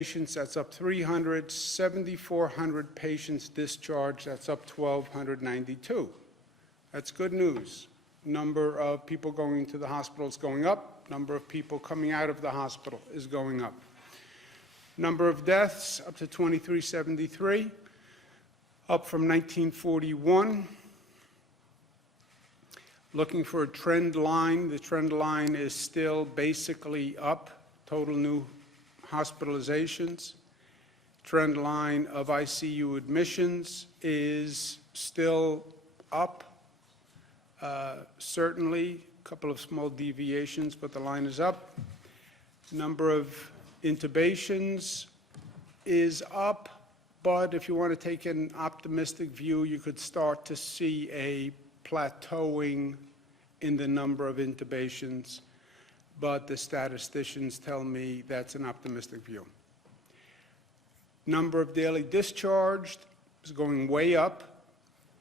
patients, that's up 300, 7,400 patients discharged, that's up 1,292. That's good news. Number of people going to the hospital is going up. Number of people coming out of the hospital is going up. Number of deaths up to 2,373, up from 1941. Looking for a trend line. The trend line is still basically up. Total new hospitalizations. Trend line of ICU admissions is still up. Certainly, a couple of small deviations, but the line is up. Number of intubations is up, but if you want to take an optimistic view, you could start to see a plateauing in the number of intubations, but the statisticians tell me that's an optimistic view. Number of daily discharged is going way up.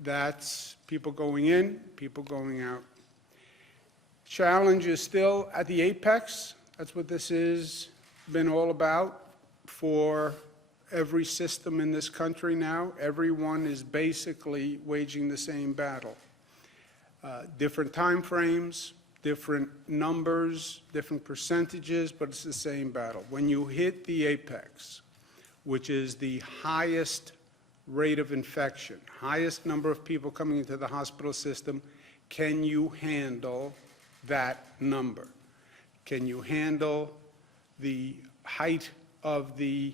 That's people going in, people going out. Challenge is still at the apex. That's what this has been all about for every system in this country now. Everyone is basically waging the same battle. Different time frames, different numbers, different percentages, but it's the same battle. When you hit the apex, which is the highest rate of infection, highest number of people coming into the hospital system, can you handle that number? Can you handle the height of the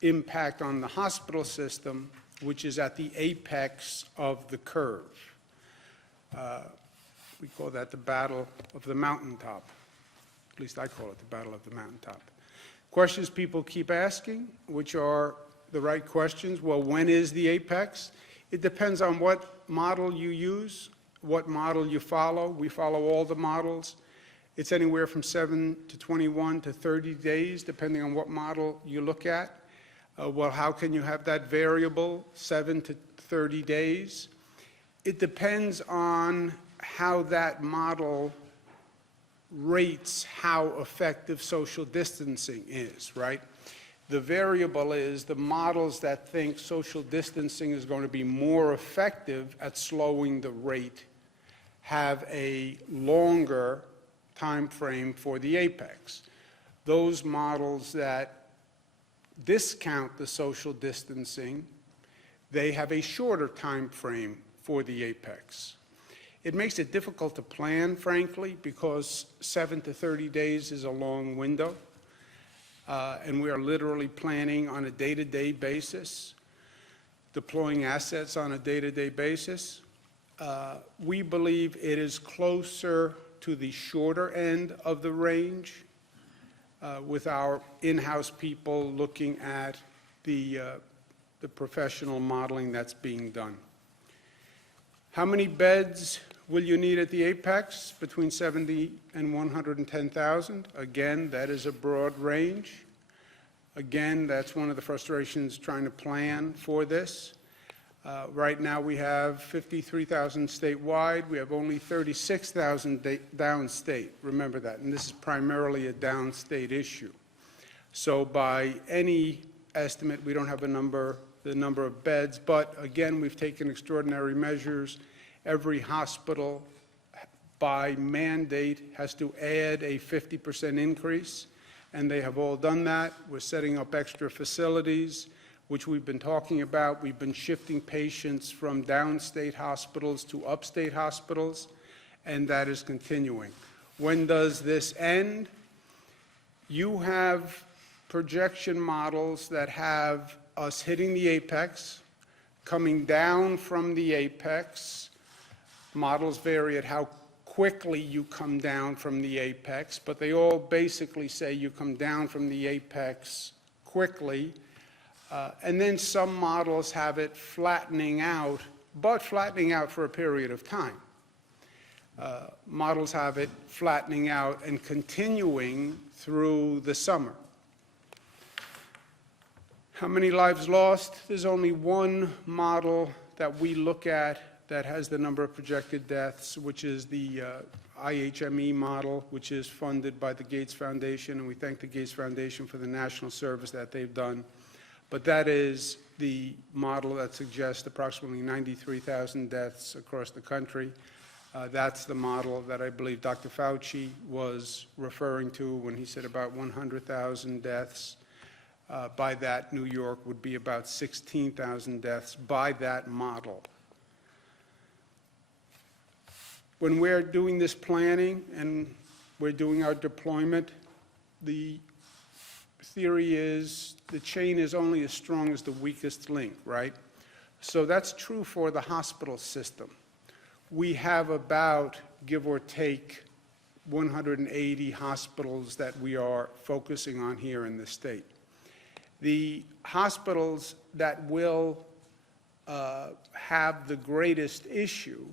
impact on the hospital system, which is at the apex of the curve? We call that the battle of the mountaintop. At least I call it the battle of the mountaintop. Questions people keep asking, which are the right questions. Well, when is the apex? It depends on what model you use, what model you follow. We follow all the models. It's anywhere from 7 to 21 to 30 days, depending on what model you look at. Well, how can you have that variable, 7 to 30 days? It depends on how that model rates how effective social distancing is, right? The variable is the models that think social distancing is going to be more effective at slowing the rate have a longer time frame for the apex. Those models that discount the social distancing, they have a shorter time frame for the apex. It makes it difficult to plan, frankly, because 7 to 30 days is a long window. And we are literally planning on a day-to-day basis, deploying assets on a day-to-day basis. We believe it is closer to the shorter end of the range with our in-house people looking at the professional modeling that's being done. How many beds will you need at the apex? Between 70 and 110,000. Again, that is a broad range. Again, that's one of the frustrations trying to plan for this. Right now we have 53,000 statewide. We have only 36,000 downstate. Remember that. And this is primarily a downstate issue. So by any estimate, we don't have the number of beds, but again, we've taken extraordinary measures. Every hospital, by mandate, has to add a 50% increase, and they have all done that. We're setting up extra facilities, which we've been talking about. We've been shifting patients from downstate hospitals to upstate hospitals, and that is continuing. When does this end? You have projection models that have us hitting the apex, coming down from the apex. Models vary at how quickly you come down from the apex, but they all basically say you come down from the apex quickly. And then some models have it flattening out, but flattening out for a period of time. Models have it flattening out and continuing through the summer. How many lives lost? There's only one model that we look at that has the number of projected deaths, which is the IHME model, which is funded by the Gates Foundation, and we thank the Gates Foundation for the national service that they've done. But that is the model that suggests approximately 93,000 deaths across the country. That's the model that I believe Dr. Fauci was referring to when he said about 100,000 deaths. By that, New York would be about 16,000 deaths by that model. When we're doing this planning and we're doing our deployment, the theory is the chain is only as strong as the weakest link, right? So that's true for the hospital system. We have about, give or take, 180 hospitals that we are focusing on here in the state. The hospitals that will have the greatest issue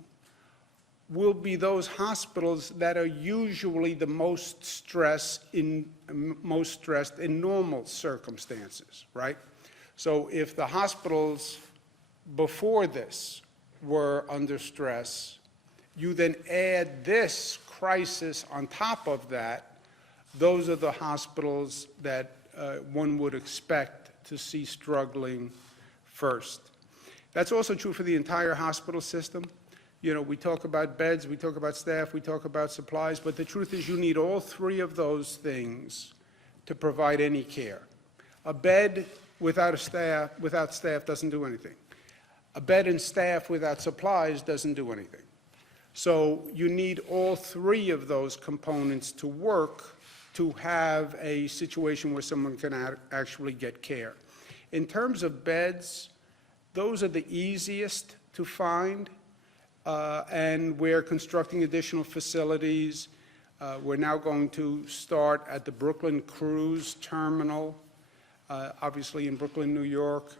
will be those hospitals that are usually the most stressed in normal circumstances, right? So if the hospitals before this were under stress, you then add this crisis on top of that, those are the hospitals that one would expect to see struggling first. That's also true for the entire hospital system. You know, we talk about beds, we talk about staff, we talk about supplies, but the truth is you need all three of those things to provide any care. A bed without staff doesn't do anything. A bed and staff without supplies doesn't do anything. So you need all three of those components to work to have a situation where someone can actually get care. In terms of beds, those are the easiest to find, and we're constructing additional facilities. We're now going to start at the Brooklyn Cruise Terminal, obviously in Brooklyn, New York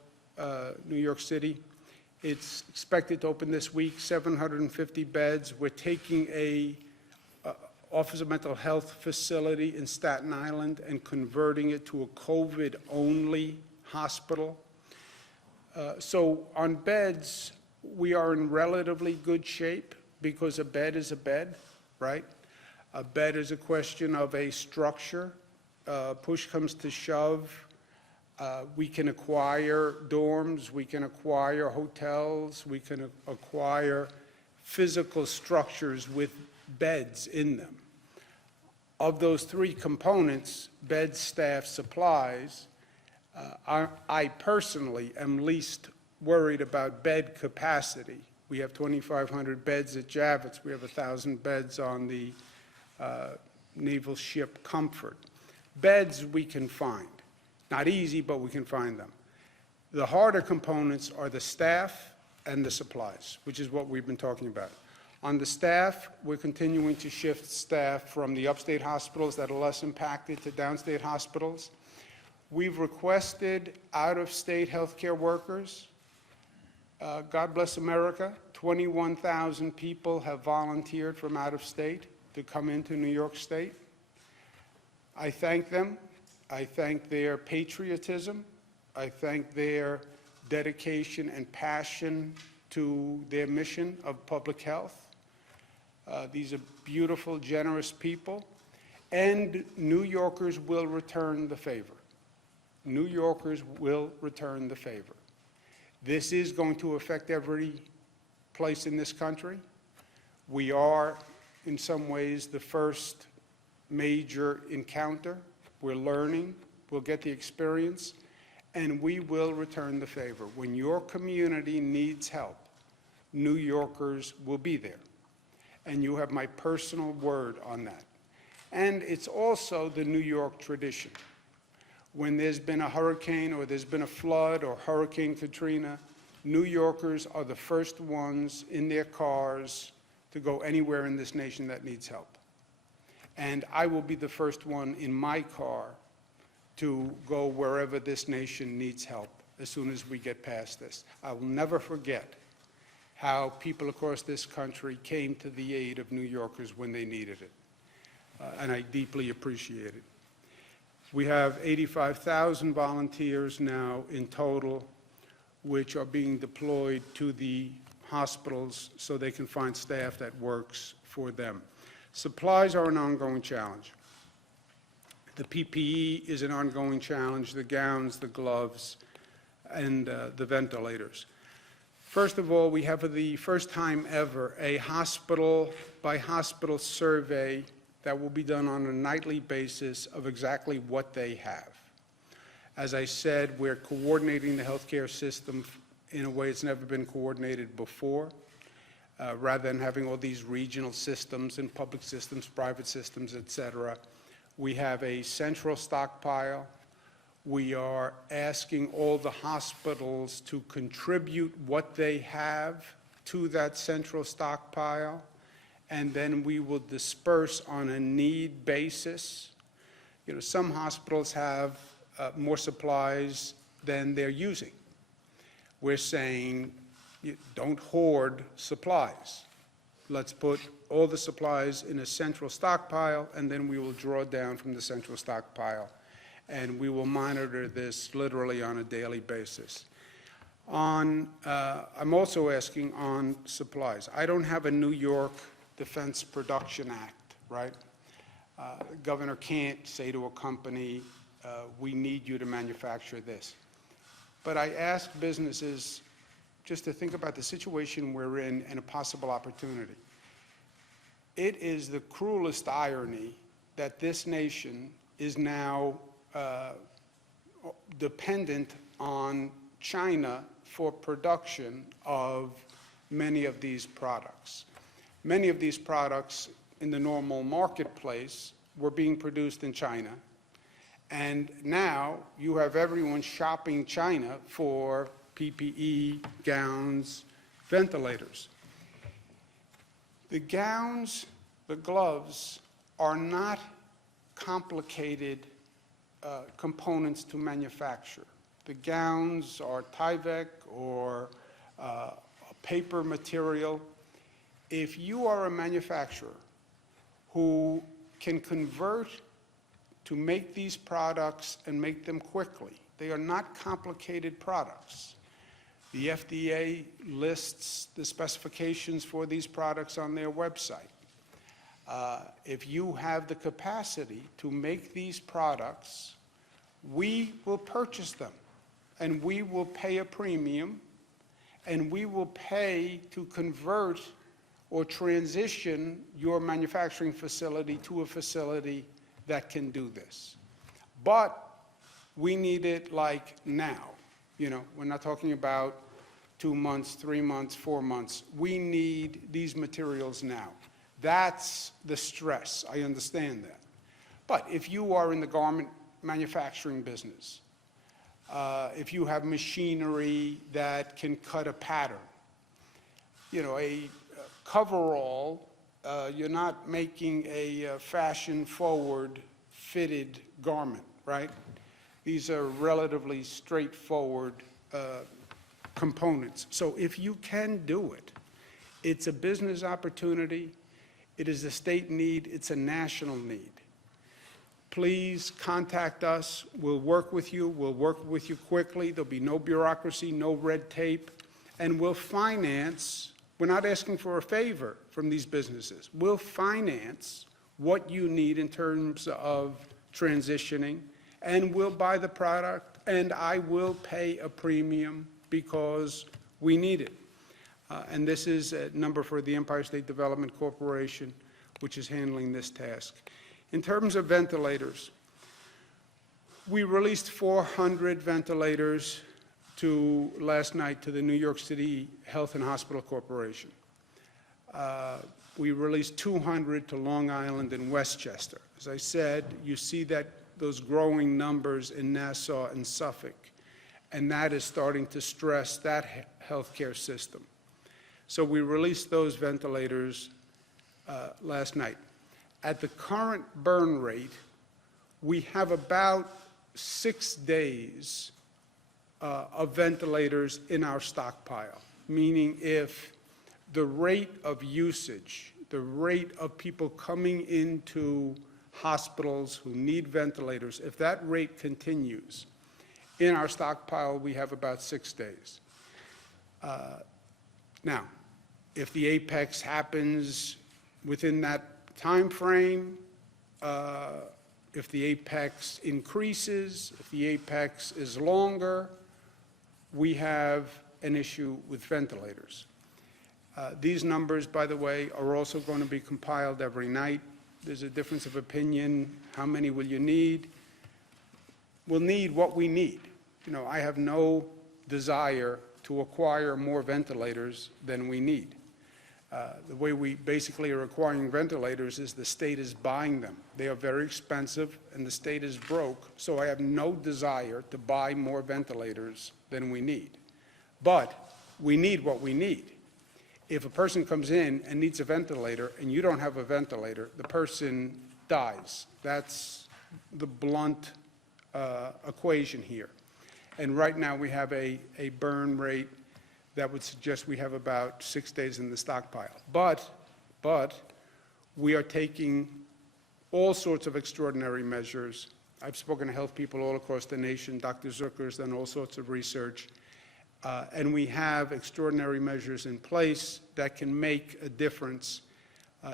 City. It's expected to open this week, 750 beds. We're taking a Office of Mental Health facility in Staten Island and converting it to a COVID-only hospital. So on beds, we are in relatively good shape because a bed is a bed, right? A bed is a question of a structure. Push comes to shove. We can acquire dorms, we can acquire hotels, we can acquire physical structures with beds in them. Of those three components, beds, staff, supplies, I personally am least worried about bed capacity. We have 2,500 beds at Javits. We have 1,000 beds on the naval ship Comfort. Beds we can find. Not easy, but we can find them. The harder components are the staff and the supplies, which is what we've been talking about. On the staff, we're continuing to shift staff from the upstate hospitals that are less impacted to downstate hospitals. We've requested out-of-state healthcare workers. God bless America, 21,000 people have volunteered from out of state to come into New York State. I thank them. I thank their patriotism. I thank their dedication and passion to their mission of public health. These are beautiful, generous people, and New Yorkers will return the favor. New Yorkers will return the favor. This is going to affect every place in this country. We are, in some ways, the first major encounter. We're learning, we'll get the experience, and we will return the favor. When your community needs help, New Yorkers will be there. And you have my personal word on that. And it's also the New York tradition. When there's been a hurricane or there's been a flood or Hurricane Katrina, New Yorkers are the first ones in their cars to go anywhere in this nation that needs help. And I will be the first one in my car to go wherever this nation needs help as soon as we get past this. I will never forget how people across this country came to the aid of New Yorkers when they needed it. And I deeply appreciate it. We have 85,000 volunteers now in total, which are being deployed to the hospitals so they can find staff that works for them. Supplies are an ongoing challenge. The PPE is an ongoing challenge, the gowns, the gloves, and the ventilators. First of all, we have for the first time ever a hospital-by-hospital survey that will be done on a nightly basis of exactly what they have. As I said, we're coordinating the healthcare system in a way it's never been coordinated before, rather than having all these regional systems and public systems, private systems, et cetera. We have a central stockpile. We are asking all the hospitals to contribute what they have to that central stockpile, and then we will disperse on a need basis. You know, some hospitals have more supplies than they're using. We're saying, don't hoard supplies. Let's put all the supplies in a central stockpile, and then we will draw down from the central stockpile. And we will monitor this literally on a daily basis. I'm also asking on supplies. I don't have a New York Defense Production Act, right? The governor can't say to a company, we need you to manufacture this. But I ask businesses just to think about the situation we're in and a possible opportunity. It is the cruelest irony that this nation is now dependent on China for production of many of these products. Many of these products in the normal marketplace were being produced in China, and now you have everyone shopping China for PPE, gowns, ventilators. The gowns, the gloves are not complicated components to manufacture. The gowns are Tyvek or paper material. If you are a manufacturer who can convert to make these products and make them quickly, they are not complicated products. The FDA lists the specifications for these products on their website. If you have the capacity to make these products, we will purchase them, and we will pay a premium, and we will pay to convert or transition your manufacturing facility to a facility that can do this. But we need it like now. You know, we're not talking about 2 months, 3 months, 4 months. We need these materials now. That's the stress. I understand that. But if you are in the garment manufacturing business, if you have machinery that can cut a pattern, you know, a coverall, you're not making a fashion-forward fitted garment, right? These are relatively straightforward components. So if you can do it, it's a business opportunity. It is a state need. It's a national need. Please contact us. We'll work with you. We'll work with you quickly. There'll be no bureaucracy, no red tape, and we'll finance. We're not asking for a favor from these businesses. We'll finance what you need in terms of transitioning, and we'll buy the product, and I will pay a premium because we need it. And this is a number for the Empire State Development Corporation, which is handling this task. In terms of ventilators, we released 400 ventilators last night to the New York City Health and Hospital Corporation. We released 200 to Long Island and Westchester. As I said, you see that those growing numbers in Nassau and Suffolk, and that is starting to stress that healthcare system. So we released those ventilators last night. At the current burn rate, we have about 6 days of ventilators in our stockpile, meaning if the rate of usage, the rate of people coming into hospitals who need ventilators, if that rate continues, in our stockpile we have about 6 days. Now, If the apex happens within that time frame, if the apex increases, if the apex is longer, we have an issue with ventilators. These numbers, by the way, are also going to be compiled every night. There's a difference of opinion. How many will you need? We'll need what we need. You know, I have no desire to acquire more ventilators than we need. The way we basically are acquiring ventilators is the state is buying them. They are very expensive, and the state is broke, so I have no desire to buy more ventilators than we need. But we need what we need. If a person comes in and needs a ventilator and you don't have a ventilator, the person dies. That's the blunt equation here. And right now we have a burn rate that would suggest we have about 6 days in the stockpile. But we are taking all sorts of extraordinary measures. I've spoken to health people all across the nation. Dr. Zucker's done all sorts of research. And we have extraordinary measures in place that can make a difference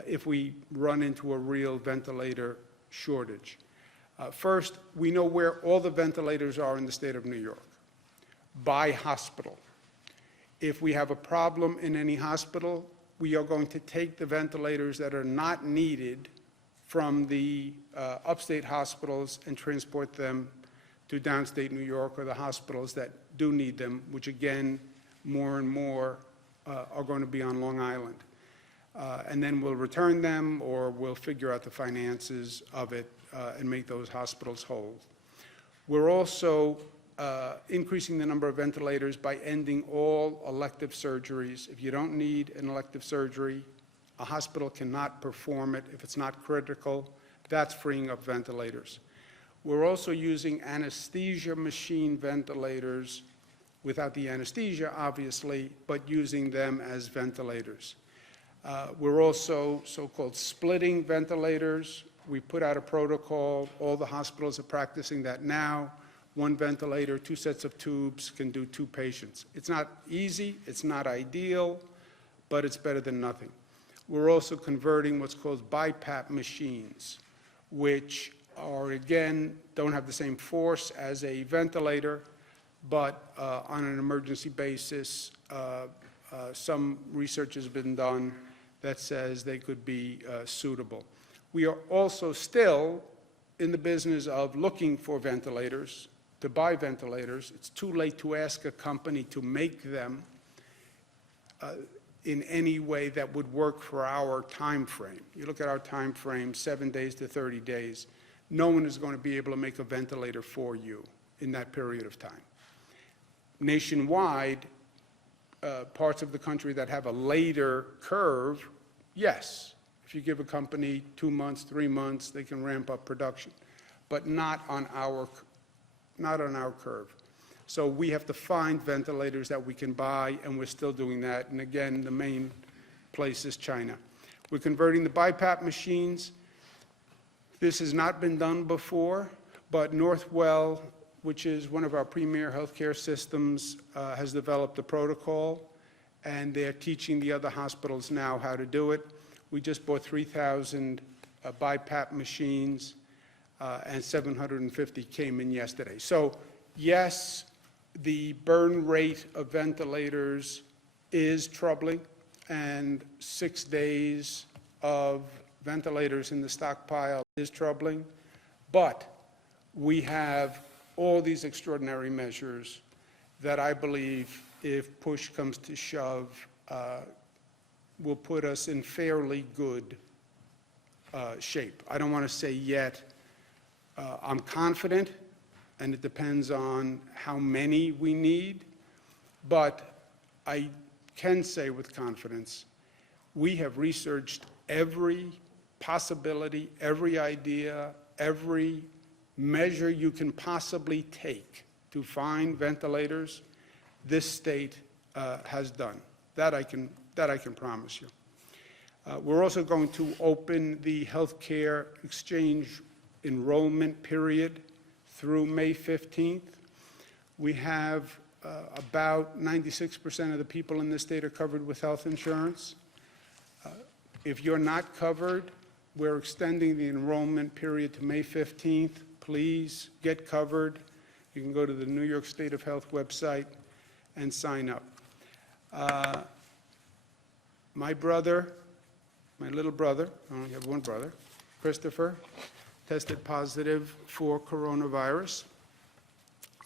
if we run into a real ventilator shortage. First, we know where all the ventilators are in the state of New York, by hospital. If we have a problem in any hospital, we are going to take the ventilators that are not needed from the upstate hospitals and transport them to downstate New York or the hospitals that do need them, which again, more and more are going to be on Long Island. And then we'll return them, or we'll figure out the finances of it and make those hospitals whole. We're also increasing the number of ventilators by ending all elective surgeries. If you don't need an elective surgery, a hospital cannot perform it if it's not critical. That's freeing up ventilators. We're also using anesthesia machine ventilators without the anesthesia, obviously, but using them as ventilators. We're also so-called splitting ventilators. We put out a protocol. All the hospitals are practicing that now. One ventilator, 2 sets of tubes can do 2 patients. It's not easy, it's not ideal, but it's better than nothing. We're also converting what's called BiPAP machines, which are, again, don't have the same force as a ventilator, but on an emergency basis, some research has been done that says they could be suitable. We are also still in the business of looking for ventilators, to buy ventilators. It's too late to ask a company to make them in any way that would work for our time frame. You look at our time frame, 7 days to 30 days. No one is going to be able to make a ventilator for you in that period of time. Nationwide, parts of the country that have a later curve, yes. If you give a company 2 months, 3 months, they can ramp up production, but not on our curve. So we have to find ventilators that we can buy, and we're still doing that. And again, the main place is China. We're converting the BiPAP machines. This has not been done before, but Northwell, which is one of our premier healthcare systems, has developed a protocol, and they're teaching the other hospitals now how to do it. We just bought 3,000 BiPAP machines, and 750 came in yesterday. So yes, the burn rate of ventilators is troubling, and 6 days of ventilators in the stockpile is troubling, but we have all these extraordinary measures that I believe, if push comes to shove, will put us in fairly good shape. I don't want to say yet. I'm confident, and it depends on how many we need, but I can say with confidence, we have researched every possibility, every idea, every measure you can possibly take to find ventilators. This state has done. That I can promise you. We're also going to open the healthcare exchange enrollment period through May 15th. We have about 96% of the people in this state are covered with health insurance. If you're not covered, we're extending the enrollment period to May 15th. Please get covered. You can go to the New York State of Health website and sign up. My brother, my little brother, I only have one brother, Christopher, tested positive for coronavirus.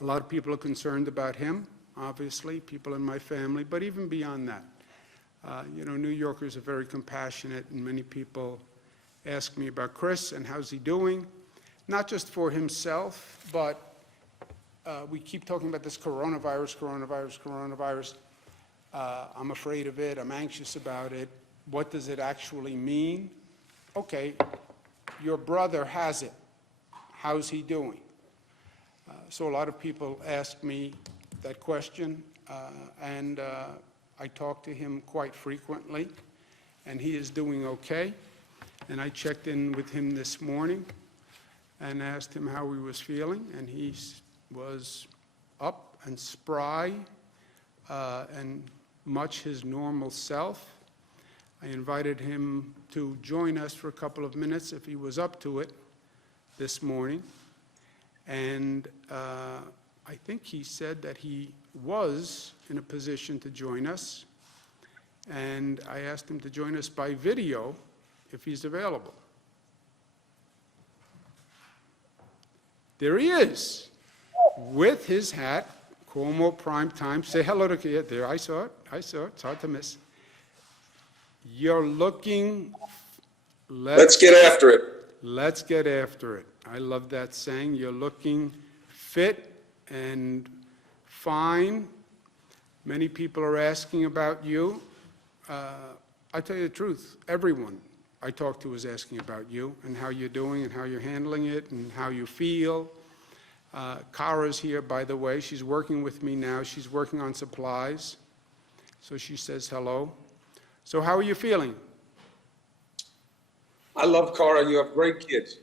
A lot of people are concerned about him, obviously, people in my family, but even beyond that. New Yorkers are very compassionate, and many people ask me about Chris and how's he doing, not just for himself, but we keep talking about this coronavirus. I'm afraid of it, I'm anxious about it. What does it actually mean? Okay, your brother has it. How's he doing? So a lot of people ask me that question, and I talk to him quite frequently, and he is doing okay. And I checked in with him this morning and asked him how he was feeling, and he was up and spry and much his normal self. I invited him to join us for a couple of minutes if he was up to it this morning. And I think he said that he was in a position to join us. And I asked him to join us by video if he's available. There he is, with his hat, Cuomo Prime Time. Say hello to Kia. There, I saw it. It's hard to miss. You're looking... Let's get after it. Let's get after it. I love that saying. You're looking fit and fine. Many people are asking about you. I tell you the truth, everyone I talk to is asking about you and how you're doing and how you're handling it and how you feel. Kara's here, by the way. She's working with me now. She's working on supplies. So she says hello. So how are you feeling? I love Kara. You have great kids.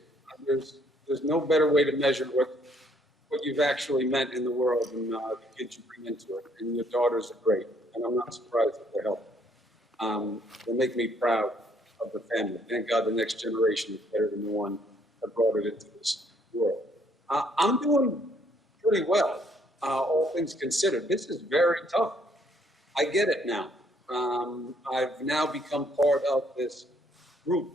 There's no better way to measure what you've actually meant in the world than the kids you bring into it. And your daughters are great. And I'm not surprised at their help. They make me proud of the family. Thank God the next generation is better than the one that brought it into this world. I'm doing pretty well, all things considered. This is very tough. I get it now. I've now become part of this group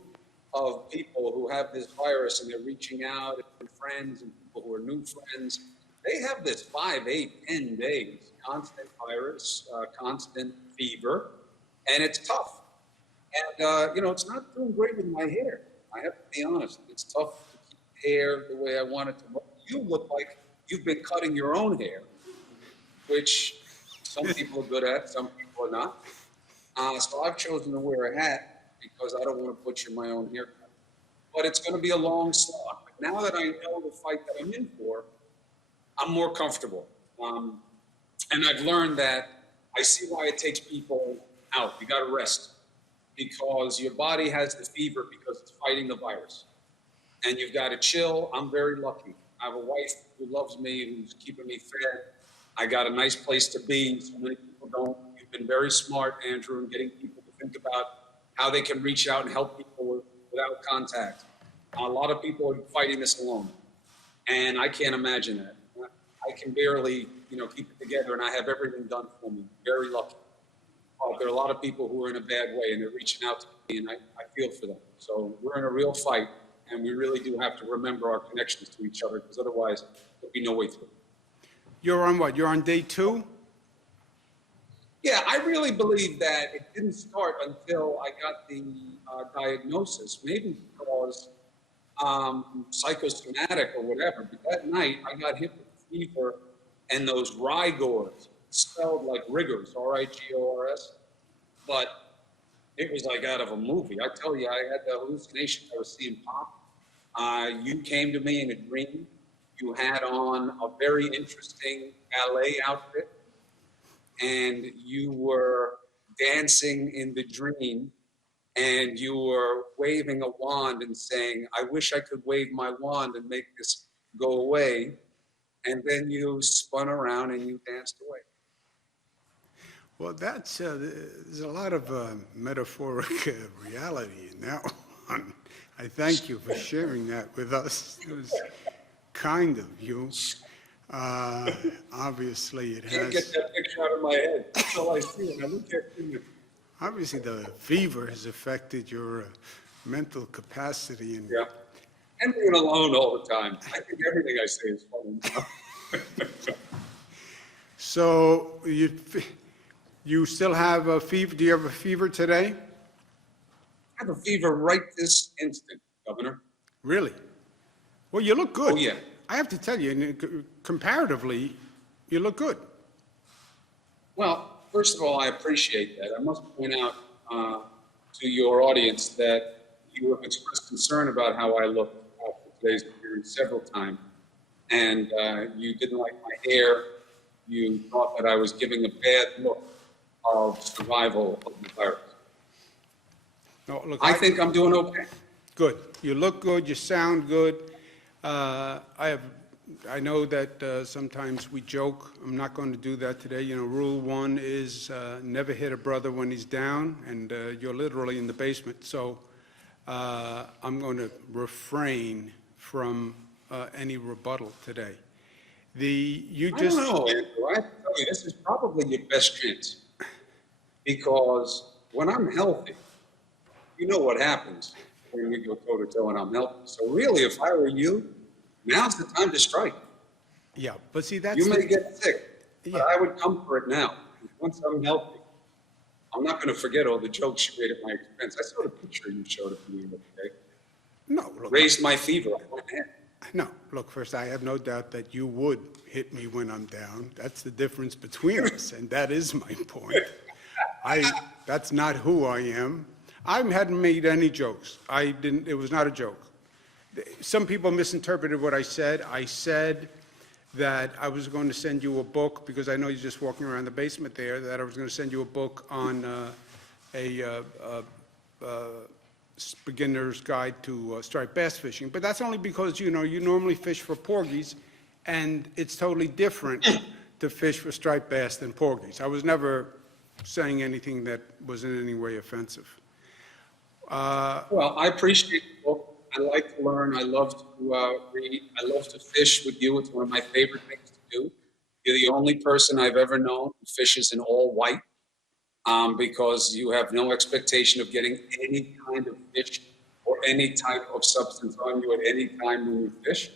of people who have this virus, and they're reaching out and friends and people who are new friends. They have this 5, 8, 10 days, constant virus, constant fever, and it's tough. And, it's not doing great with my hair. I have to be honest. It's tough to keep hair the way I want it to look. You look like you've been cutting your own hair, which some people are good at, some people are not. So I've chosen to wear a hat because I don't want to butcher my own haircut. But it's going to be a long slog. But now that I know the fight that I'm in for, I'm more comfortable. And I've learned that I see why it takes people out. You got to rest because your body has the fever because it's fighting the virus. And you've got to chill. I'm very lucky. I have a wife who loves me, who's keeping me fed. I got a nice place to be. So many people don't. You've been very smart, Andrew, in getting people to think about how they can reach out and help people without contact. A lot of people are fighting this alone. And I can't imagine that. I can barely, keep it together, and I have everything done for me. Very lucky. There are a lot of people who are in a bad way, and they're reaching out to me, and I feel for them. So we're in a real fight, and we really do have to remember our connections to each other, because otherwise there'll be no way through. You're on what? You're on day 2? Yeah, I really believe that it didn't start until I got the diagnosis, maybe because psychosomatic or whatever. But that night, I got hit with fever and those rigors, spelled like rigors, R-I-G-O-R-S. But it was like out of a movie. I tell you, I had the hallucination. I was seeing pop. You came to me in a dream. You had on a very interesting ballet outfit, and you were dancing in the dream, and you were waving a wand and saying, I wish I could wave my wand and make this go away. and then you spun around and you danced away. Well, that's, there's a lot of metaphoric reality in that one. I thank you for sharing that with us. It was kind of you. Obviously, it Can't get has, that picture out of my head. That's all I see when I look at you. obviously the fever has affected your mental capacity and Yeah. And being alone all the time. I think everything I say is funny. so you still have a fever? Do you have a fever today? I have a fever right this instant, Governor. Really? Well, you look good. Oh, yeah. I have to tell you, comparatively, you look good. Well, first of all, I appreciate that. I must point out to your audience that you have expressed concern about how I look after today's hearing several times, and you didn't like my hair. You thought that I was giving a bad look of survival of the virus. No, look, I think I'm doing okay. good. You look good. You sound good. I know that sometimes we joke. I'm not going to do that today. You know, rule one is never hit a brother when he's down, and you're literally in the basement. So I'm going to refrain from any rebuttal today. I don't know, Andrew. I have to tell you, this is probably your best chance. Because when I'm healthy, you know what happens when we go toe-to-toe and I'm healthy. So really, if I were you, now's the time to strike. Yeah, but see, that's You may get sick, but Yeah. I would come for it now. Once I'm healthy, I'm not going to forget all the jokes you made at my expense. I saw the picture you showed of me the other day. no. Look, Raised my fever on my hand. no. Look, first, I have no doubt that you would hit me when I'm down. That's the difference between us, and that is my point. That's not who I am. I hadn't made any jokes. I didn't. It was not a joke. Some people misinterpreted what I said. I said that I was going to send you a book, because I know you're just walking around the basement there, that I was going to send you a book on a beginner's guide to striped bass fishing. But that's only because, you know, you normally fish for porgies, and it's totally different to fish for striped bass than porgies. I was never saying anything that was in any way offensive. Well, I appreciate the book. I like to learn. I love to read. I love to fish with you. It's one of my favorite things to do. You're the only person I've ever known who fishes in all white, because you have no expectation of getting any kind of fish or any type of substance on you at any time when you fish,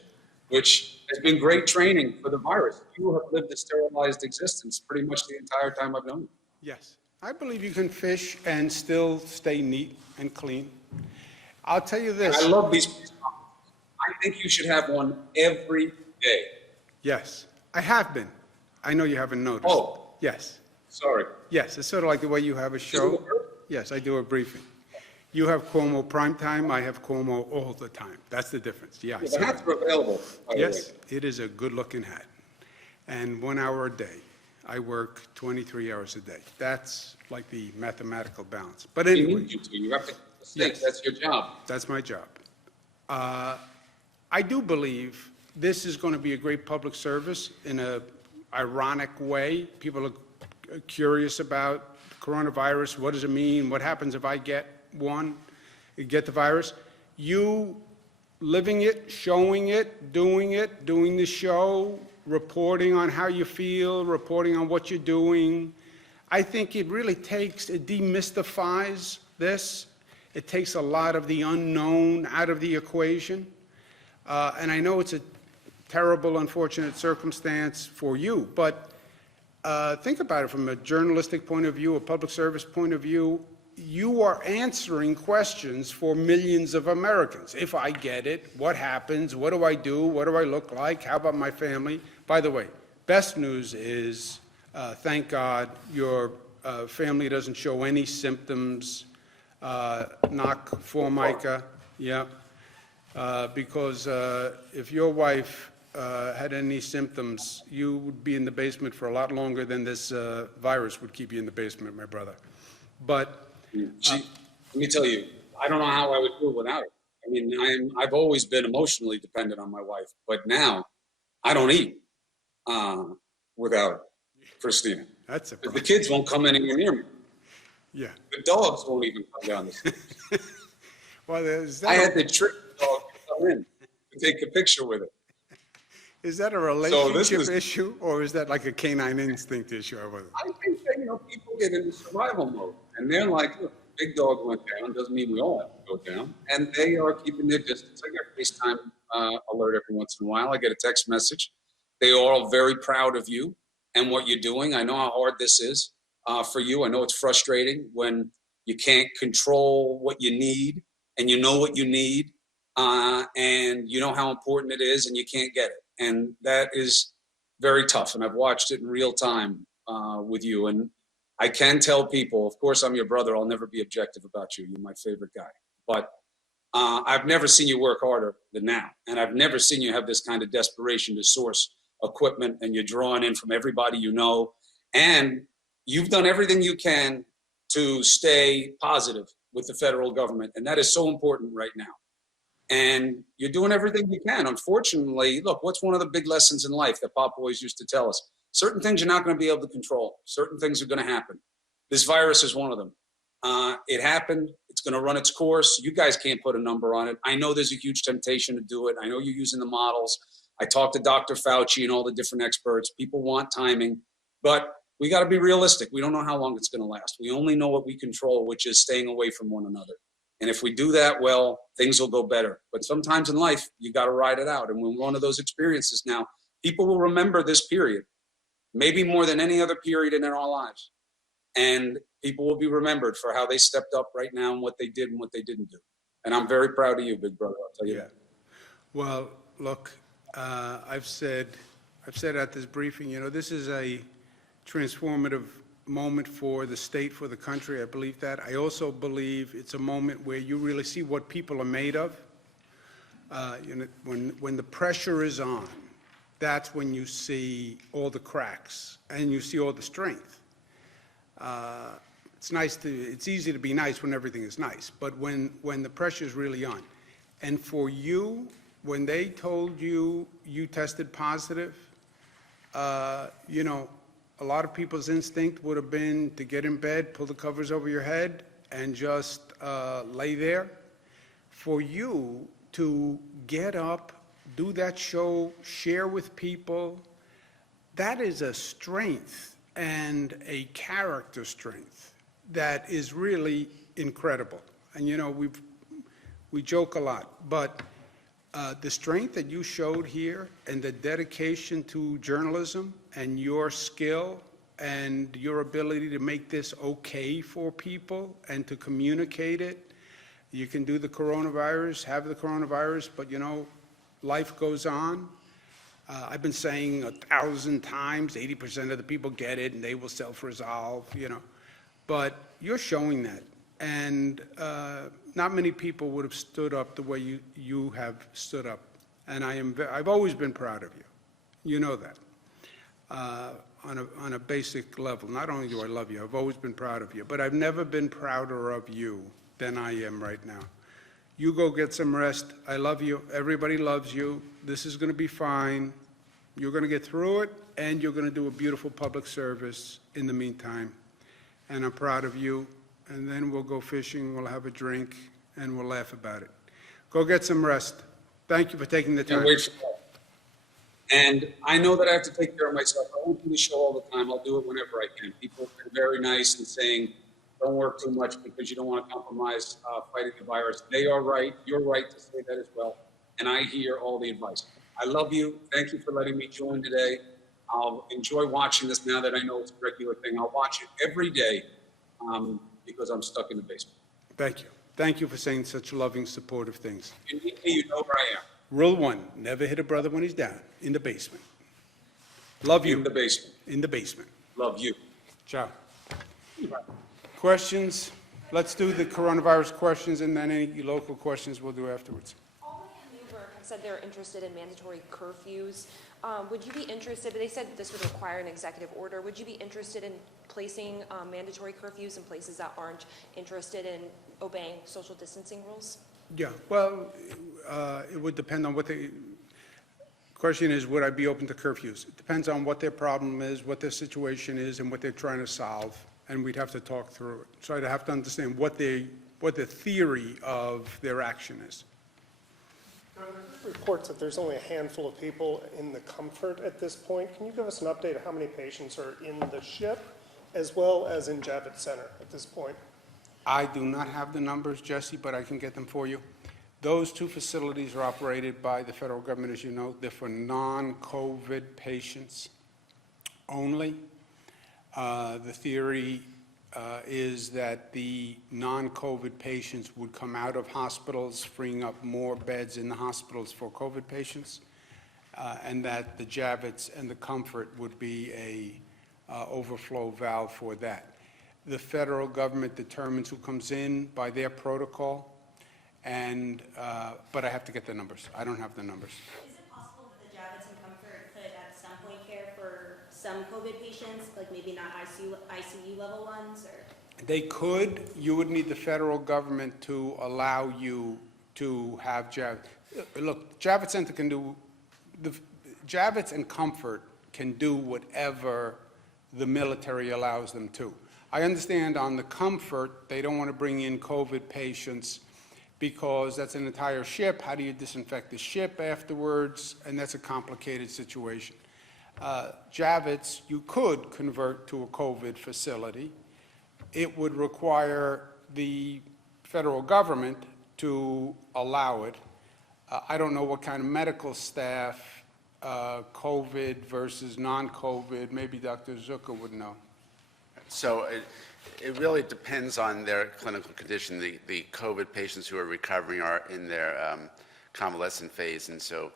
which has been great training for the virus. You have lived a sterilized existence pretty much the entire time I've known you. Yes, I believe you can fish and still stay neat and clean. I'll tell you this. I love these press conferences. I think you should have one every day. Yes, I have been. I know you haven't noticed. Oh. Yes, Sorry. yes, it's sort of like the way you have a show. Yes, I do a briefing. You have Cuomo prime time, I have Cuomo all the time. That's the difference. Yeah, I Yeah, see the hats that. are available, by the Yes, way. it is a good-looking hat. And 1 hour a day. I work 23 hours a day. That's like the mathematical balance. But You anyway. need you to. You have to stay. Yes. That's your job. That's my job. I do believe this is going to be a great public service in a ironic way. People are curious about coronavirus. What does it mean? What happens if I get the virus? You living it, showing it, doing the show, reporting on how you feel, reporting on what you're doing. I think it really it demystifies this. It takes a lot of the unknown out of the equation. And I know it's a terrible, unfortunate circumstance for you, but think about it from a journalistic point of view, a public service point of view. You are answering questions for millions of Americans. If I get it, what happens? What do I do? What do I look like? How about my family? By the way, best news is, thank God, your family doesn't show any symptoms. Knock Formica, yeah. Because if your wife had any symptoms, you would be in the basement for a lot longer than this virus would keep you in the basement, my brother. But Let me tell you, I don't know how I would do it without it. I mean, I've always been emotionally dependent on my wife, but now I don't eat. without Christina. That's a The problem. kids won't come anywhere near me. Yeah. The dogs won't even come down the stairs. Well, is I that, had to trick the dog to come in to take a picture with it. is that a So this relationship was, issue, or is that like a canine instinct issue? I wasn't. I think that, people get into survival mode and they're like, look, big dog went down, doesn't mean we all have to go down. And they are keeping their distance. I get a FaceTime alert every once in a while. I get a text message. They are all very proud of you and what you're doing. I know how hard this is for you. I know it's frustrating when you can't control what you need and you know what you need and you know how important it is and you can't get it. And that is very tough. And I've watched it in real time with you. And I can tell people, of course, I'm your brother. I'll never be objective about you. You're my favorite guy. But I've never seen you work harder than now. And I've never seen you have this kind of desperation to source equipment, and you're drawing in from everybody you know. And you've done everything you can to stay positive with the federal government. And that is so important right now. And you're doing everything you can. Unfortunately, look, what's one of the big lessons in life that Pop always used to tell us? Certain things you're not going to be able to control. Certain things are going to happen. This virus is one of them. It happened. It's going to run its course. You guys can't put a number on it. I know there's a huge temptation to do it. I know you're using the models. I talked to Dr. Fauci and all the different experts. People want timing, but we got to be realistic. We don't know how long it's going to last. We only know what we control, which is staying away from one another. And if we do that well, things will go better. But sometimes in life, you got to ride it out. And when one of those experiences now, people will remember this period, maybe more than any other period in our lives. And people will be remembered for how they stepped up right now and what they did and what they didn't do. And I'm very proud of you, big brother. I'll tell you that. Well, look, I've said at this briefing, this is a transformative moment for the state, for the country. I believe that. I also believe it's a moment where you really see what people are made of. When the pressure is on, that's when you see all the cracks and you see all the strength. It's easy to be nice when everything is nice, but when the pressure is really on. And for you, when they told you you tested positive, a lot of people's instinct would have been to get in bed, pull the covers over your head, and just lay there. For you to get up, do that show, share with people, that is a strength and a character strength that is really incredible. And we joke a lot, but the strength that you showed here and the dedication to journalism and your skill and your ability to make this okay for people and to communicate it. You can do the coronavirus, have the coronavirus, but life goes on. I've been saying 1,000 times, 80% of the people get it and they will self-resolve, but you're showing that. And not many people would have stood up the way you have stood up. And I've always been proud of you. You know that. On a basic level, not only do I love you, I've always been proud of you, but I've never been prouder of you than I am right now. You go get some rest. I love you. Everybody loves you. This is going to be fine. You're going to get through it, and you're going to do a beautiful public service in the meantime. And I'm proud of you. And then we'll go fishing, we'll have a drink, and we'll laugh about it. Go get some rest. Thank you for taking the time. Wait for that. And I know that I have to take care of myself. I won't do the show all the time. I'll do it whenever I can. People have been very nice in saying, don't work too much because you don't want to compromise fighting the virus. They are right. You're right to say that as well. And I hear all the advice. I love you. Thank you for letting me join today. I'll enjoy watching this now that I know it's a regular thing. I'll watch it every day because I'm stuck in the basement. Thank you. Thank you for saying such loving, supportive things. If you need me, you know where I am. Rule 1, never hit a brother when he's down, in the basement. Love you. In the basement. In the basement. Love you. Ciao. Questions? Let's do the coronavirus questions, and then any local questions we'll do afterwards. Albany and Newburgh have said they're interested in mandatory curfews. Would you be interested, they said this would require an executive order, would you be interested in placing mandatory curfews in places that aren't interested in obeying social distancing rules? Yeah, well, it would depend on what Question is, would I be open to curfews? It depends on what their problem is, what their situation is, and what they're trying to solve, and we'd have to talk through it. So I'd have to understand what the theory of their action is. Reports that there's only a handful of people in the Comfort at this point. Can you give us an update of how many patients are in the ship, as well as in Javits Center at this point? I do not have the numbers, Jesse, but I can get them for you. Those two facilities are operated by the federal government, as you know. They're for non-COVID patients only. The theory is that the non-COVID patients would come out of hospitals, freeing up more beds in the hospitals for COVID patients, and that the Javits and the Comfort would be a overflow valve for that. The federal government determines who comes in by their protocol, and but I have to get the numbers. I don't have the numbers. Is it possible that the Javits and Comfort could have some point care for some COVID patients, like maybe not ICU level ones, or? They could. You would need the federal government to allow you to have Javits. Look, Javits Center can do, the Javits and Comfort can do whatever the military allows them to. I understand on the Comfort, they don't want to bring in COVID patients because that's an entire ship. How do you disinfect the ship afterwards? And that's a complicated situation. Javits, you could convert to a COVID facility. It would require the federal government to allow it. I don't know what kind of medical staff, COVID versus non-COVID, maybe Dr. Zucker would know. So it really depends on their clinical condition. The COVID patients who are recovering are in their convalescent phase, and so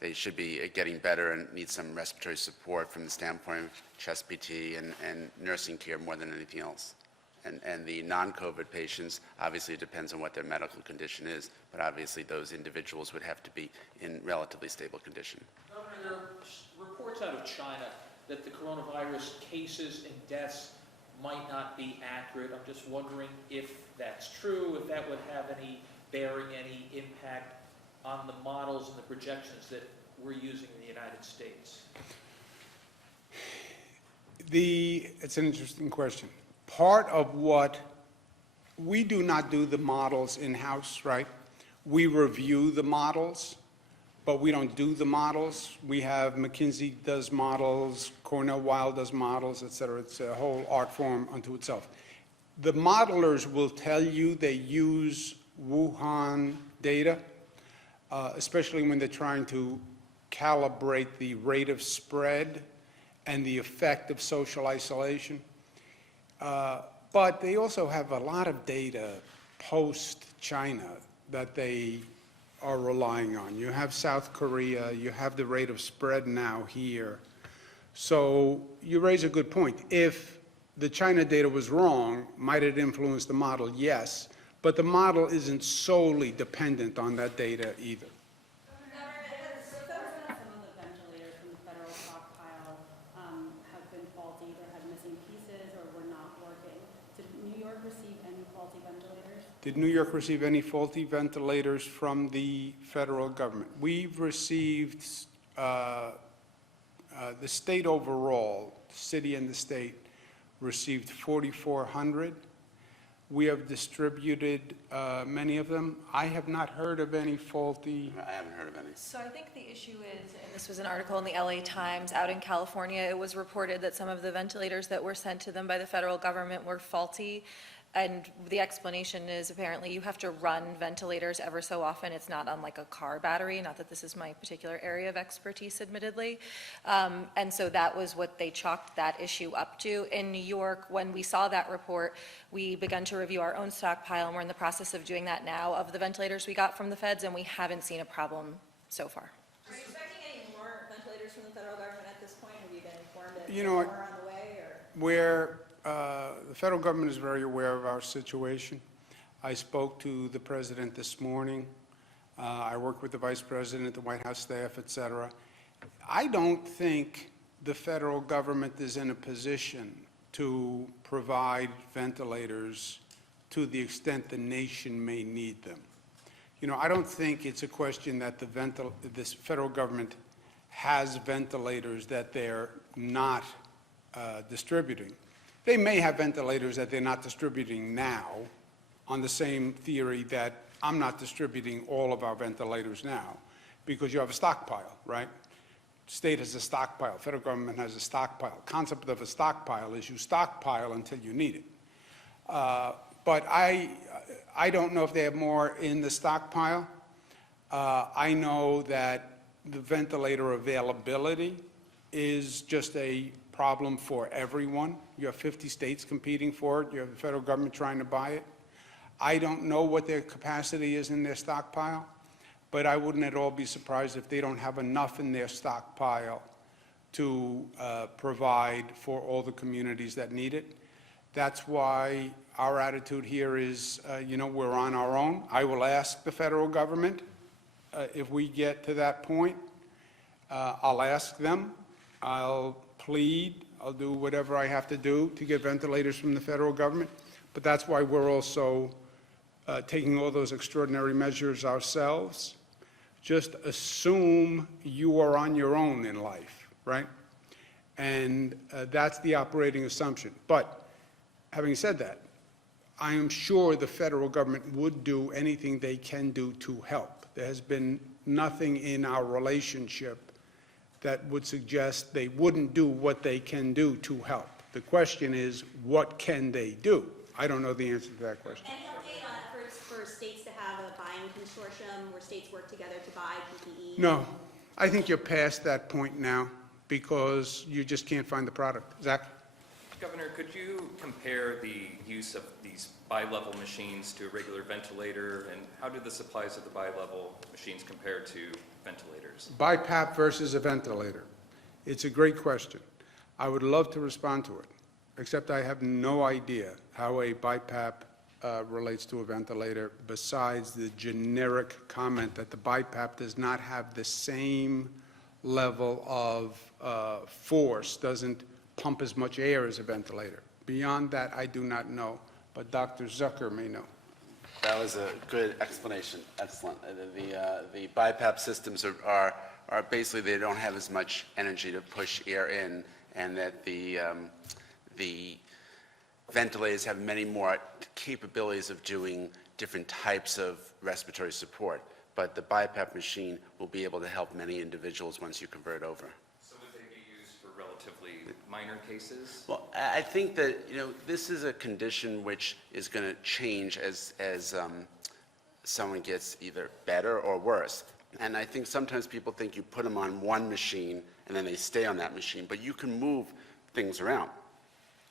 they should be getting better and need some respiratory support from the standpoint of chest PT and nursing care more than anything else. And the non-COVID patients, obviously it depends on what their medical condition is, but obviously those individuals would have to be in relatively stable condition. Governor, there are reports out of China that the coronavirus cases and deaths might not be accurate. I'm just wondering if that's true, if that would have any bearing, any impact on the models and the projections that we're using in the United States. It's an interesting question. Part of what, we do not do the models in-house, right? We review the models, but we don't do the models. We have McKinsey does models, Cornell Weil does models, et cetera. It's a whole art form unto itself. The modelers will tell you they use Wuhan data, especially when they're trying to calibrate the rate of spread and the effect of social isolation. But they also have a lot of data post-China that they are relying on. You have South Korea, you have the rate of spread now here. So you raise a good point. If the China data was wrong, might it influence the model? Yes, but the model isn't solely dependent on that data either. Some of the ventilators from the federal stockpile have been faulty, or had missing pieces, or were not working. Did New York receive any faulty ventilators? Did New York receive any faulty ventilators from the federal government? We've received, the state overall, city and the state, received 4,400. We have distributed many of them. I have not heard of any faulty. I haven't heard of any. So I think the issue is, and this was an article in the LA Times, out in California, it was reported that some of the ventilators that were sent to them by the federal government were faulty. And the explanation is apparently you have to run ventilators ever so often. It's not on like a car battery, not that this is my particular area of expertise, admittedly. And so that was what they chalked that issue up to. In New York, when we saw that report, we began to review our own stockpile, and we're in the process of doing that now of the ventilators we got from the feds, and we haven't seen a problem so far. Are you expecting any more ventilators from the federal government at this point? Have you been informed that You more know, are on the way, or? the federal government is very aware of our situation. I spoke to the president this morning. I work with the vice president, the White House staff, et cetera. I don't think the federal government is in a position to provide ventilators to the extent the nation may need them. I don't think it's a question that this federal government has ventilators that they're not distributing. They may have ventilators that they're not distributing now, on the same theory that I'm not distributing all of our ventilators now, because you have a stockpile, right? State has a stockpile, federal government has a stockpile. Concept of a stockpile is you stockpile until you need it. But I don't know if they have more in the stockpile. I know that the ventilator availability is just a problem for everyone. You have 50 states competing for it. You have the federal government trying to buy it. I don't know what their capacity is in their stockpile, but I wouldn't at all be surprised if they don't have enough in their stockpile to provide for all the communities that need it. That's why our attitude here is, we're on our own. I will ask the federal government if we get to that point. I'll ask them. I'll plead. I'll do whatever I have to do to get ventilators from the federal government. But that's why we're also taking all those extraordinary measures ourselves. Just assume you are on your own in life, right? And that's the operating assumption. But having said that, I am sure the federal government would do anything they can do to help. There has been nothing in our relationship that would suggest they wouldn't do what they can do to help. The question is, what can they do? I don't know the answer to that question. Any update on for states to have a buying consortium where states work together to buy PPE? No, I think you're past that point now because you just can't find the product. Zach? Governor, could you compare the use of these bi-level machines to a regular ventilator, and how do the supplies of the bi-level machines compare to ventilators? BiPAP versus a ventilator. It's a great question. I would love to respond to it, except I have no idea how a BiPAP relates to a ventilator, besides the generic comment that the BiPAP does not have the same level of force, doesn't pump as much air as a ventilator. Beyond that, I do not know, but Dr. Zucker may know. That was a good explanation. Excellent. The BiPAP systems are basically, they don't have as much energy to push air in, and that the ventilators have many more capabilities of doing different types of respiratory support. But the BiPAP machine will be able to help many individuals once you convert over. So would they be used for relatively minor cases? Well, I think that, this is a condition which is going to change as someone gets either better or worse. And I think sometimes people think you put them on one machine and then they stay on that machine, but you can move things around.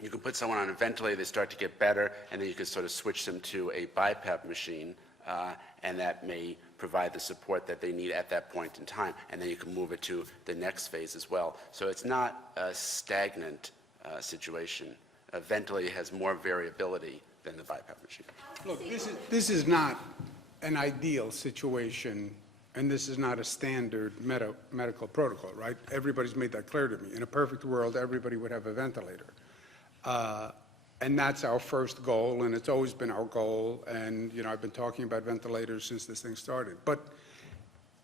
You can put someone on a ventilator, they start to get better, and then you can sort of switch them to a BiPAP machine, and that may provide the support that they need at that point in time, and then you can move it to the next phase as well. So it's not a stagnant situation. A ventilator has more variability than the BiPAP machine. Look, this is not an ideal situation, and this is not a standard medical protocol, right? Everybody's made that clear to me. In a perfect world, everybody would have a ventilator. And that's our first goal, and it's always been our goal. And, I've been talking about ventilators since this thing started. But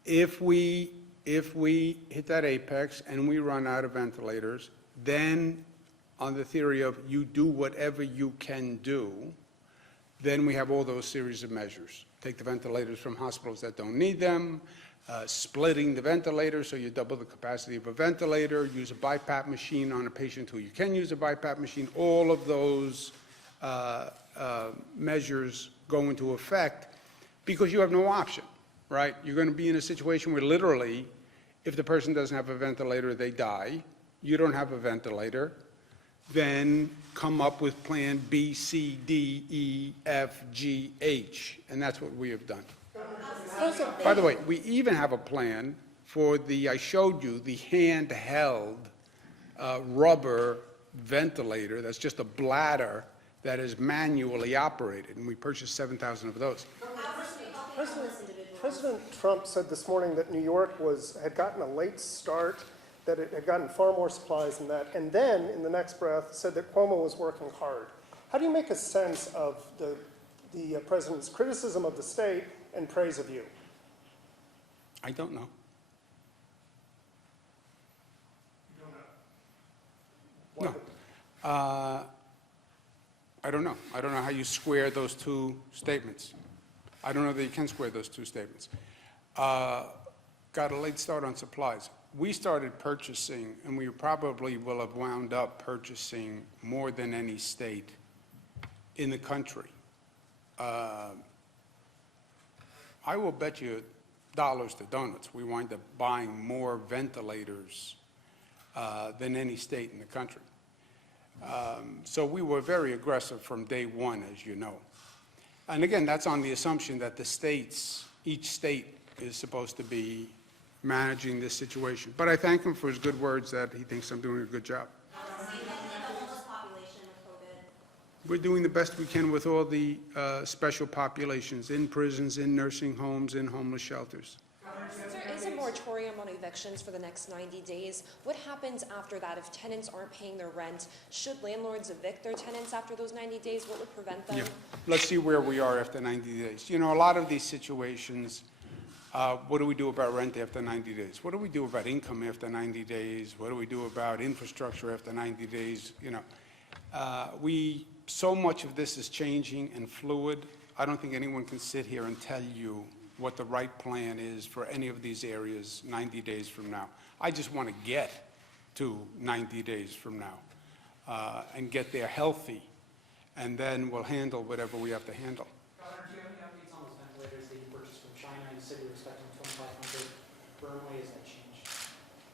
if we hit that apex and we run out of ventilators, then on the theory of you do whatever you can do, then we have all those series of measures. Take the ventilators from hospitals that don't need them, splitting the ventilator so you double the capacity of a ventilator, use a BiPAP machine on a patient who you can use a BiPAP machine. All of those measures go into effect because you have no option, right? You're going to be in a situation where literally, if the person doesn't have a ventilator, they die. You don't have a ventilator. Then come up with plan B, C, D, E, F, G, H, and that's what we have done. By the way, we even have a plan for I showed you, the handheld rubber ventilator that's just a bladder that is manually operated, and we purchased 7,000 of those. President Trump said this morning that New York had gotten a late start, that it had gotten far more supplies than that, and then, in the next breath, said that Cuomo was working hard. How do you make a sense of the president's criticism of the state and praise of you? I don't know. Why No. I don't know. I don't know how you square those two statements. I don't know that you can square those two statements. Got a late start on supplies. We started purchasing, and we probably will have wound up purchasing more than any state in the country. I will bet you dollars to donuts, we wind up buying more ventilators than any state in the country. So we were very aggressive from day one, as you know. And again, that's on the assumption that the states, each state is supposed to be managing this situation. But I thank him for his good words that he thinks I'm doing a good job. Same thing in the homeless population with COVID. We're doing the best we can with all the special populations, in prisons, in nursing homes, in homeless shelters. Since there is a moratorium on evictions for the next 90 days, what happens after that if tenants aren't paying their rent? Should landlords evict their tenants after those 90 days? What would prevent them? Yeah. Let's see where we are after 90 days. You know, a lot of these situations, what do we do about rent after 90 days? What do we do about income after 90 days? What do we do about infrastructure after 90 days? You know, so much of this is changing and fluid. I don't think anyone can sit here and tell you what the right plan is for any of these areas 90 days from now. I just want to get to 90 days from now and get there healthy, and then we'll handle whatever we have to handle. Governor, do you have any updates on those ventilators that you purchased from China? You said you were expecting 2,500 firmly. Has that changed?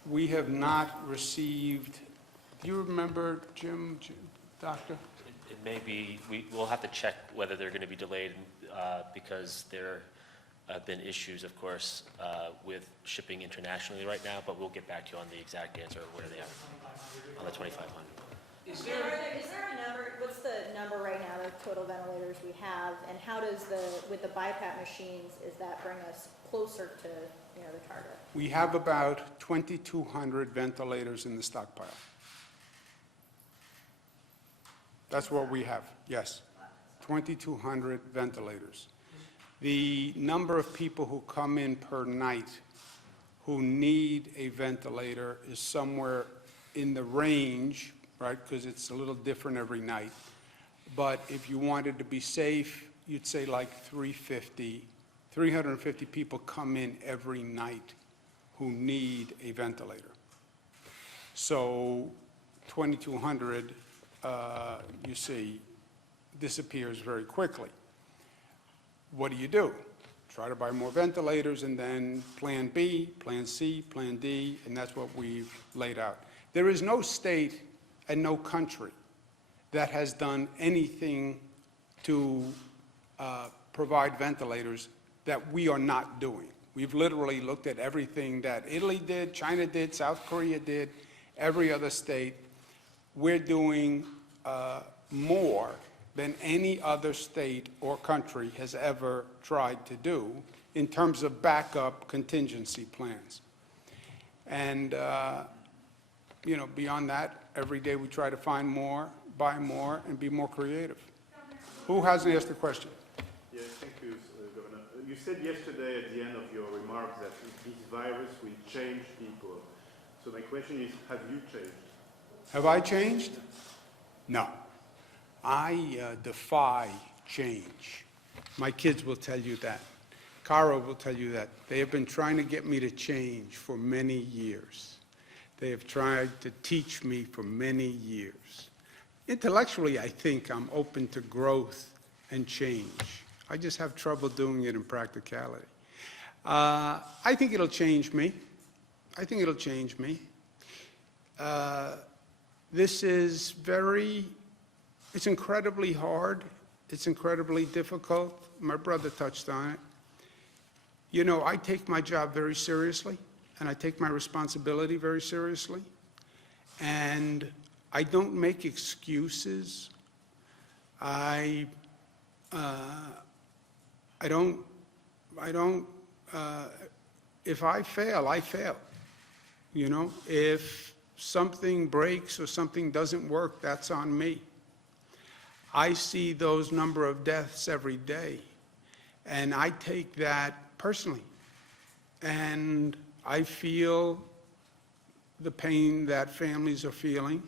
We have not received, do you remember, Jim, Doctor? It may be, we'll have to check whether they're going to be delayed because there have been issues, of course, with shipping internationally right now, but we'll get back to you on the exact answer of where they are on the 2,500. Is Is there, there a number, what's the number right now of total ventilators we have, and how does with the BiPAP machines, is that bring us closer to, the target? We have about 2,200 ventilators in the stockpile. That's what we have, yes. 2,200 ventilators. The number of people who come in per night who need a ventilator is somewhere in the range, right, because it's a little different every night. But if you wanted to be safe, you'd say like 350 people come in every night who need a ventilator. So 2,200, you see, disappears very quickly. What do? Try to buy more ventilators, and then plan B, plan C, plan D, and that's what we've laid out. There is no state and no country that has done anything to provide ventilators that we are not doing. We've literally looked at everything that Italy did, China did, South Korea did, every other state. We're doing more than any other state or country has ever tried to do in terms of backup contingency plans. And, beyond that, every day we try to find more, buy more, and be more creative. Who hasn't asked a question? Yes, thank you, Governor. You said yesterday at the end of your remarks that this virus will change people. So my question is, have you changed? Have I changed? No. I defy change. My kids will tell you that. Cara will tell you that. They have been trying to get me to change for many years. They have tried to teach me for many years. Intellectually, I think I'm open to growth and change. I just have trouble doing it in practicality. I think it'll change me. This is it's incredibly hard. It's incredibly difficult. My brother touched on it. I take my job very seriously, and I take my responsibility very seriously. And I don't make excuses. I don't, if I fail, I fail. If something breaks or something doesn't work, that's on me. I see those number of deaths every day, And I take that personally. And I feel the pain that families are feeling.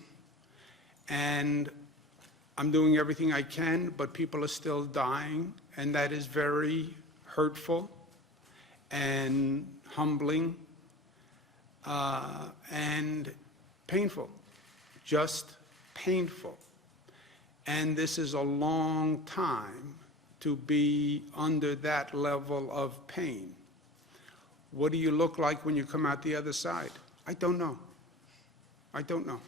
And I'm doing everything I can, but people are still dying, and that is very hurtful and humbling and painful, just painful. And this is a long time to be under that level of pain. What do you look like when you come out the other side? I don't know. I don't know.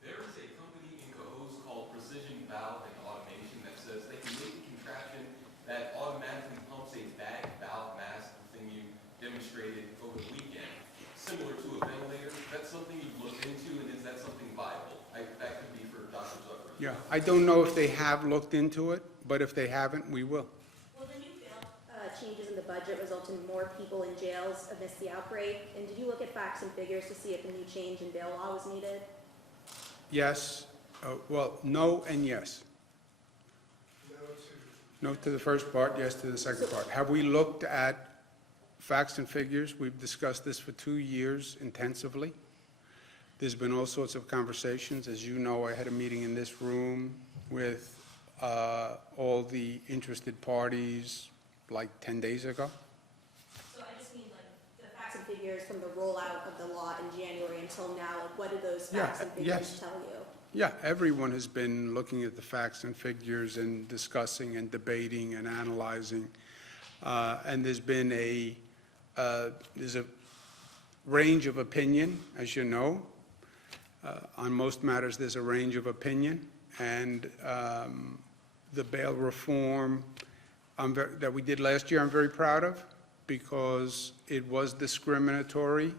There is a company in Cohoes called Precision Valve and Automation that says they can make a contraption that automatically pumps a bag valve mask, the thing you demonstrated over the weekend, similar to a ventilator. That's something you've looked into, and is that something viable? That could be for Dr. Zucker. Yeah, I don't know if they have looked into it, but if they haven't, we will. Will the new bail changes in the budget result in more people in jails amidst the outbreak? And did you look at facts and figures to see if a new change in bail law was needed? Yes, well, no and yes. No to the first part, yes to the second part. Have we looked at facts and figures? We've discussed this for 2 years intensively. There's been all sorts of conversations. As you know, I had a meeting in this room with all the interested parties like 10 days ago. So I just mean like the facts and figures from the rollout of the law in January until now, like what do those facts and figures yes. tell you? Yeah, everyone has been looking at the facts and figures and discussing and debating and analyzing. And there's been there's a range of opinion, as you know. On most matters, there's a range of opinion. And the bail reform that we did last year, I'm very proud of, because it was discriminatory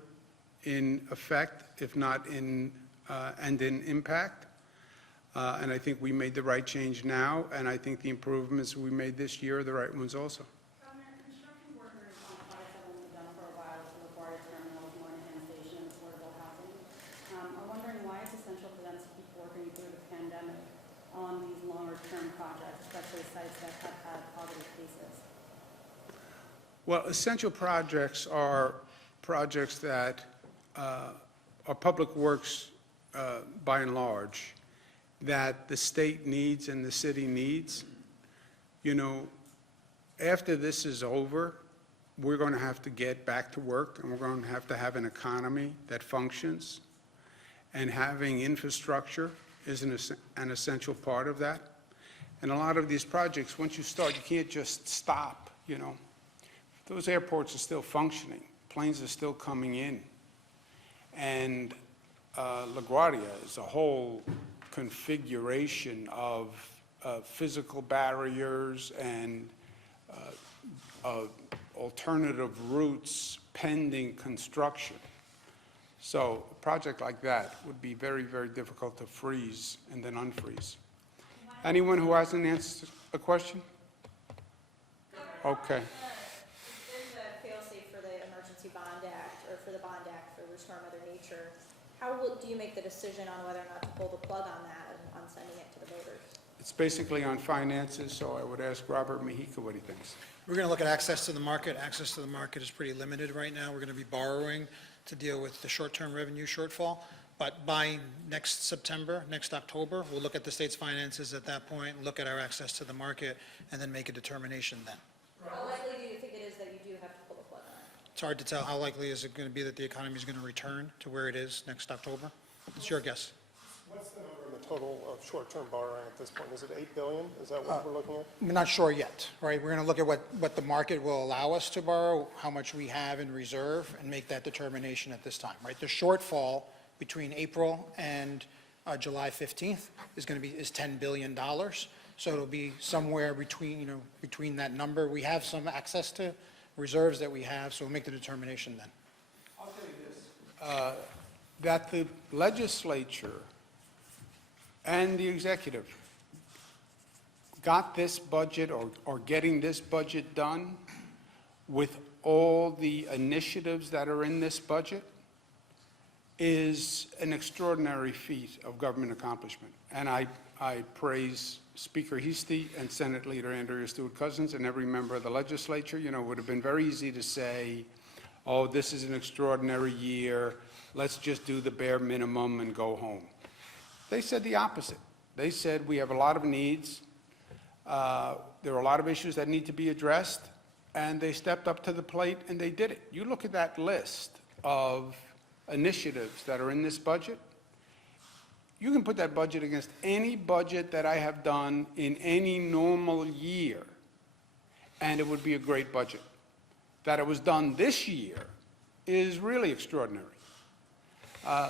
in effect, if not in and in impact. And I think we made the right change now, and I think the improvements we made this year are the right ones also. Governor, construction workers on 5-7 have done for a while to the Florida terminals, more enhanced station, and affordable housing. I'm wondering why it's essential for them to keep working through the pandemic on these longer-term projects, especially sites that have had positive cases. Well, essential projects are projects that are public works by and large, that the state needs and the city needs. You know, after this is over, we're going to have to get back to work, and we're going to have an economy that functions, and having infrastructure is an essential part of that. And a lot of these projects, once you start, you can't just stop, you know. Those airports are still functioning. Planes are still coming in. And LaGuardia is a whole configuration of physical barriers and alternative routes pending construction. So a project like that would be very, very difficult to freeze and then unfreeze. Anyone who hasn't answered a question? Okay. There's a fail-safe for the Emergency Bond Act, or for the Bond Act for Restore Mother Nature. How do you make the decision on whether or not to pull the plug on that and on sending it to the voters? It's basically on finances, so I would ask Robert Mejica what he thinks. We're going to look at access to the market. Access to the market is pretty limited right now. We're going to be borrowing to deal with the short-term revenue shortfall. But by next September, next October, we'll look at the state's finances at that point, look at our access to the market, and then make a determination then. How likely do you think it is that you do have to pull the plug on it? It's hard to tell how likely is it going to be that the economy is going to return to where it is next October. It's your guess. What's the number in the total of short-term borrowing at this point? Is it 8 billion? Is that what we're looking at? We're not sure yet, right? We're going to look at what the market will allow us to borrow, how much we have in reserve, and make that determination at this time, right? The shortfall between April and July 15th is $10 billion. So it'll be somewhere between, between that number. We have some access to reserves that we have, so we'll make the determination then. I'll tell you this. That the legislature and the executive got this budget or getting this budget done with all the initiatives that are in this budget is an extraordinary feat of government accomplishment. And I praise Speaker Heastie and Senate Leader Andrea Stewart-Cousins and every member of the legislature. You know, it would have been very easy to say, oh, this is an extraordinary year, let's just do the bare minimum and go home. They said the opposite. They said we have a lot of needs, there are a lot of issues that need to be addressed, and they stepped up to the plate and they did it. You look at that list of initiatives that are in this budget, you can put that budget against any budget that I have done in any normal year, and it would be a great budget. That it was done this year is really extraordinary.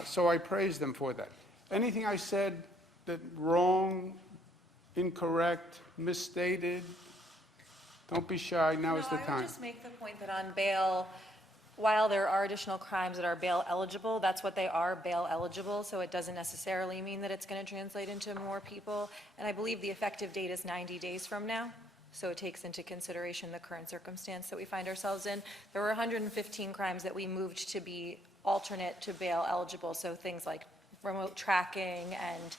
So I praise them for that. Anything I said that wrong, incorrect, misstated, don't be shy, now is the No, I time. would just make the point that on bail, while there are additional crimes that are bail eligible, that's what they are, bail eligible, so it doesn't necessarily mean that it's going to translate into more people. And I believe the effective date is 90 days from now, so it takes into consideration the current circumstance that we find ourselves in. There were 115 crimes that we moved to be alternate to bail eligible, so things like remote tracking and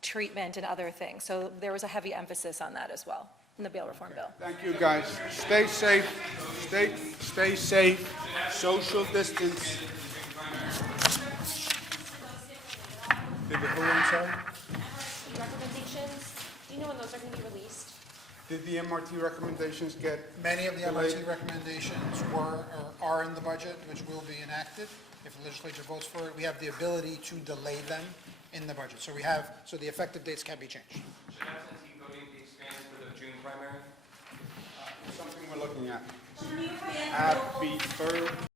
treatment and other things. So there was a heavy emphasis on that as well in the bail reform bill. Thank you, guys. Stay safe, stay safe, social distance. Did the who, I'm sorry? Recommendations, do you know when those are going to be released? Did the MRT recommendations get Many of the delayed? MRT recommendations were, or are in the budget, which will be enacted. If the legislature votes for it, we have the ability to delay them in the budget. So we have, so the effective dates can be changed. Should absentee voting be expanded for the June primary? Something we're looking at. Happy birthday.